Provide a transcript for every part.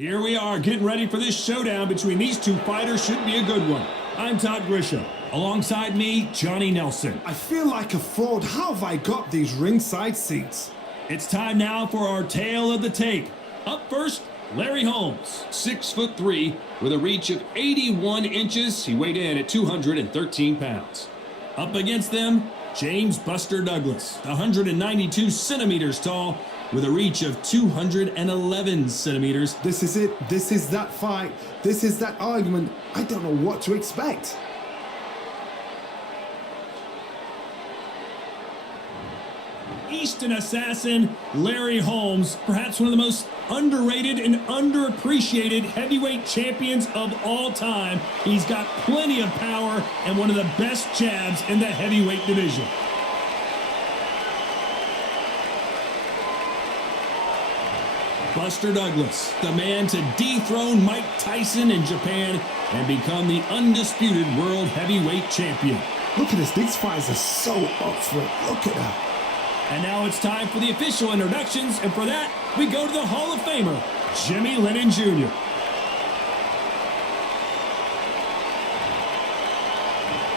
Here we are getting ready for this showdown between these two fighters. Should be a good one. I'm Todd Grisham. Alongside me, Johnny Nelson. I feel like a fraud. How have I got these ringside seats? It's time now for our tale of the tape. Up first, Larry Holmes, 6'3", with a reach of 81 inches. He weighed in at 213 pounds. Up against them, James Buster Douglas, 192 centimeters tall, with a reach of 211 centimeters. This is it. This is that fight. This is that argument. I don't know what to expect. Eastern assassin Larry Holmes, perhaps one of the most underrated and underappreciated heavyweight champions of all time. He's got plenty of power and one of the best jabs in the heavyweight division. Buster Douglas, the man to dethrone Mike Tyson in Japan and become the undisputed world heavyweight champion. Look at this. These fighters are so up for it. Look at that. And now it's time for the official introductions, and for that, we go to the Hall of Famer, Jimmy Lennon Jr.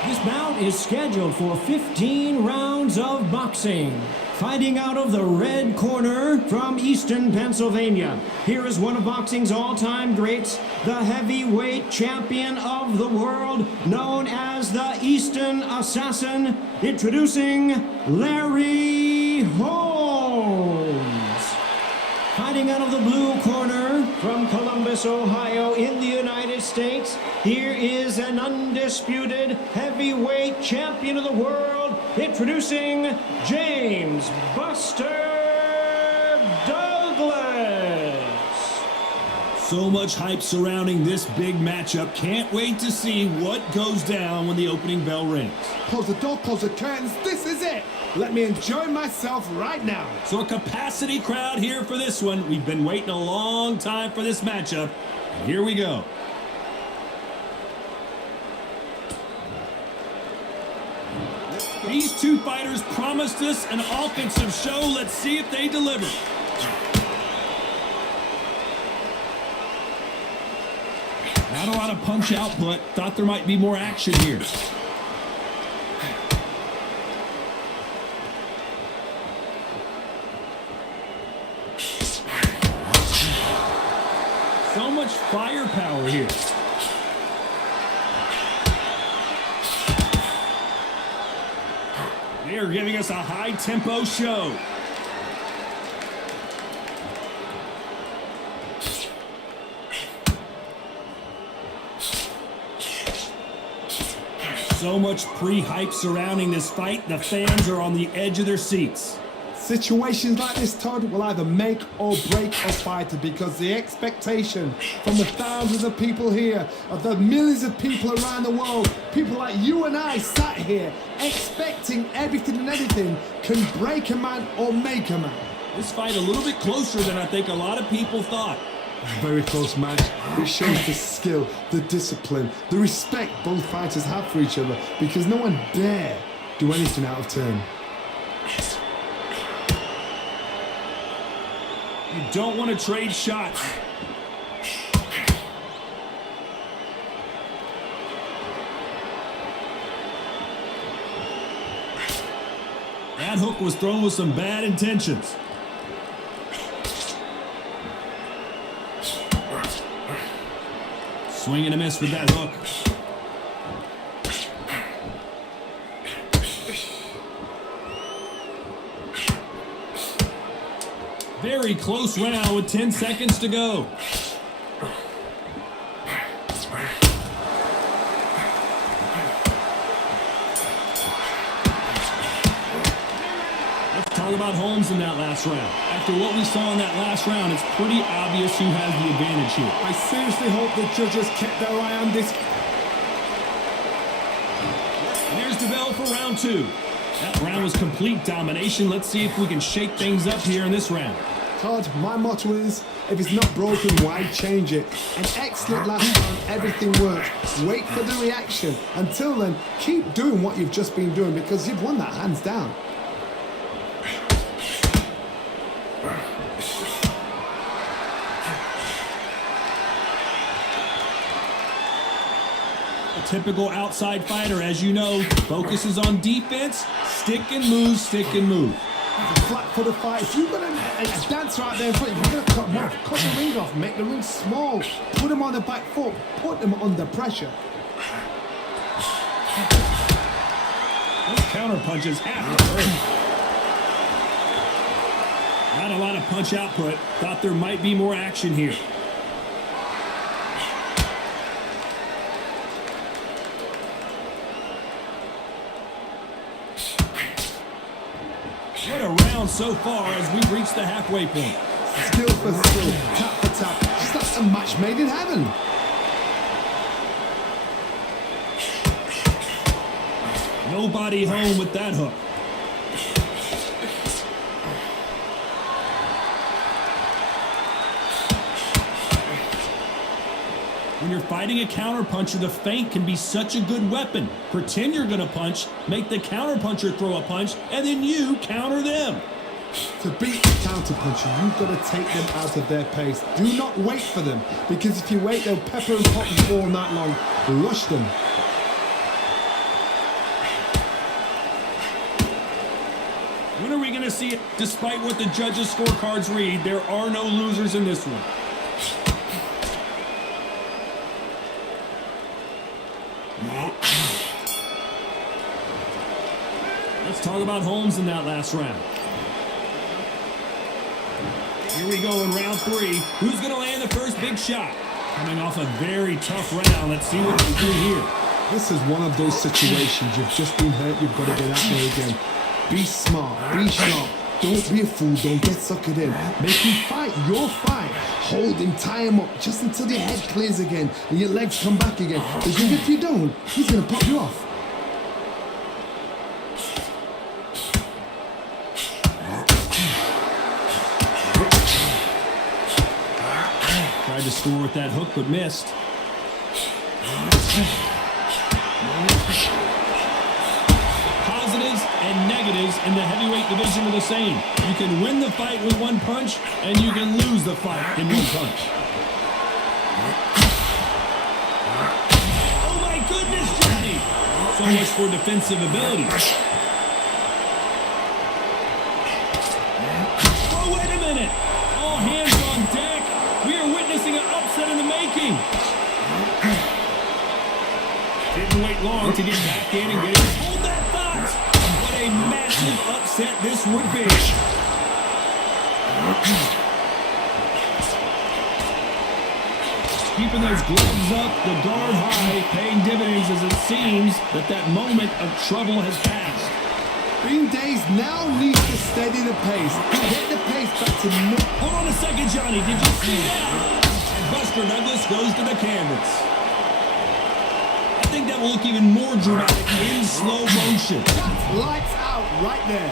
This bout is scheduled for 15 rounds of boxing. Fighting out of the red corner from Easton, Pennsylvania, here is one of boxing's all-time greats, the heavyweight champion of the world, known as the Easton Assassin, introducing Larry Holmes. Fighting out of the blue corner from Columbus, Ohio, in the United States, here is an undisputed heavyweight champion of the world, introducing James Buster Douglas. So much hype surrounding this big matchup. Can't wait to see what goes down when the opening bell rings. Close the door, close the curtains. This is it. Let me enjoy myself right now. So a capacity crowd here for this one. We've been waiting a long time for this matchup. And here we go. These two fighters promised us an offensive show. Let's see if they deliver. Not a lot of punch output. Thought there might be more action here. So much firepower here. They are giving us a high-tempo show. So much pre-hype surrounding this fight. The fans are on the edge of their seats. Situations like this, Todd, will either make or break a fighter, because the expectation from the thousands of people here, of the millions of people around the world, people like you and I sat here expecting everything and anything, can break a man or make a man. This fight a little bit closer than I think a lot of people thought. Very close match. It shows the skill, the discipline, the respect both fighters have for each other, because no one dare do anything out of turn. You don't want to trade shots. That hook was thrown with some bad intentions. Swing and a miss with that hook. Very close round with 10 seconds to go. Let's talk about Holmes in that last round. After what we saw in that last round, it's pretty obvious who has the advantage here. I seriously hope the judges kept their eye on this. And there's the bell for round two. That round was complete domination. Let's see if we can shake things up here in this round. Todd, my motto is, if it's not broken, why change it? An excellent last round, everything worked. Wait for the reaction. Until then, keep doing what you've just been doing, because you've won that hands down. A typical outside fighter, as you know, focuses on defense, stick and move, stick and move. It's a flat-footed fight. If you've got a dancer out there in front, you're going to cut the ring off, make the ring small, put him on the back foot, put him under pressure. Those counter punches have to hurt. Not a lot of punch output. Thought there might be more action here. What a round so far as we've reached the halfway point. Skill for skill, tap for tap. Just like a match made in heaven. Nobody home with that hook. When you're fighting a counterpuncher, the feint can be such a good weapon. Pretend you're going to punch, make the counterpuncher throw a punch, and then you counter them. To beat the counterpuncher, you've got to take them out of their pace. Do not wait for them, because if you wait, they'll pepper and pop you all night long. Rush them. When are we going to see it? Despite what the judges' scorecards read, there are no losers in this one. Let's talk about Holmes in that last round. Here we go in round 3. Who's going to land the first big shot? Coming off a very tough round. Let's see what we do here. This is one of those situations. You've just been hurt. You've got to get out there again. Be smart. Be sharp. Don't be a fool. Don't get suckered in. Make him fight your fight. Hold him, tie him up, just until your head clears again and your legs come back again. Because if you don't, he's going to pop you off. Tried to score with that hook, but missed. Positives and negatives in the heavyweight division are the same. You can win the fight with one punch, and you can lose the fight in one punch. Oh my goodness, Johnny! So much for defensive ability. Oh, wait a minute! All hands on deck. We are witnessing an upset in the making. Didn't wait long to get back in and get it. Hold that thought! What a massive upset this would be. Keeping those gloves up, the guard high, paying dividends as it seems that moment of trouble has passed. Green Days now needs to steady the pace. Get the pace back to Hold on a second, Johnny. Did you see that? And Buster Douglas goes to the canvas. I think that will look even more dramatic in slow motion. That's lights out right there.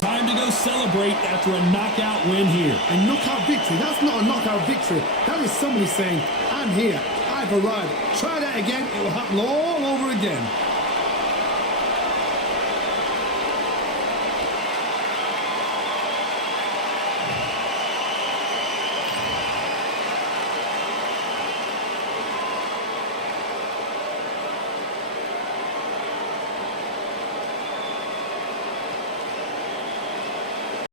Time to go celebrate after a knockout win here. A knockout victory. That's not a knockout victory. That is somebody saying, I'm here. I've arrived. Try that again. It will happen all over again.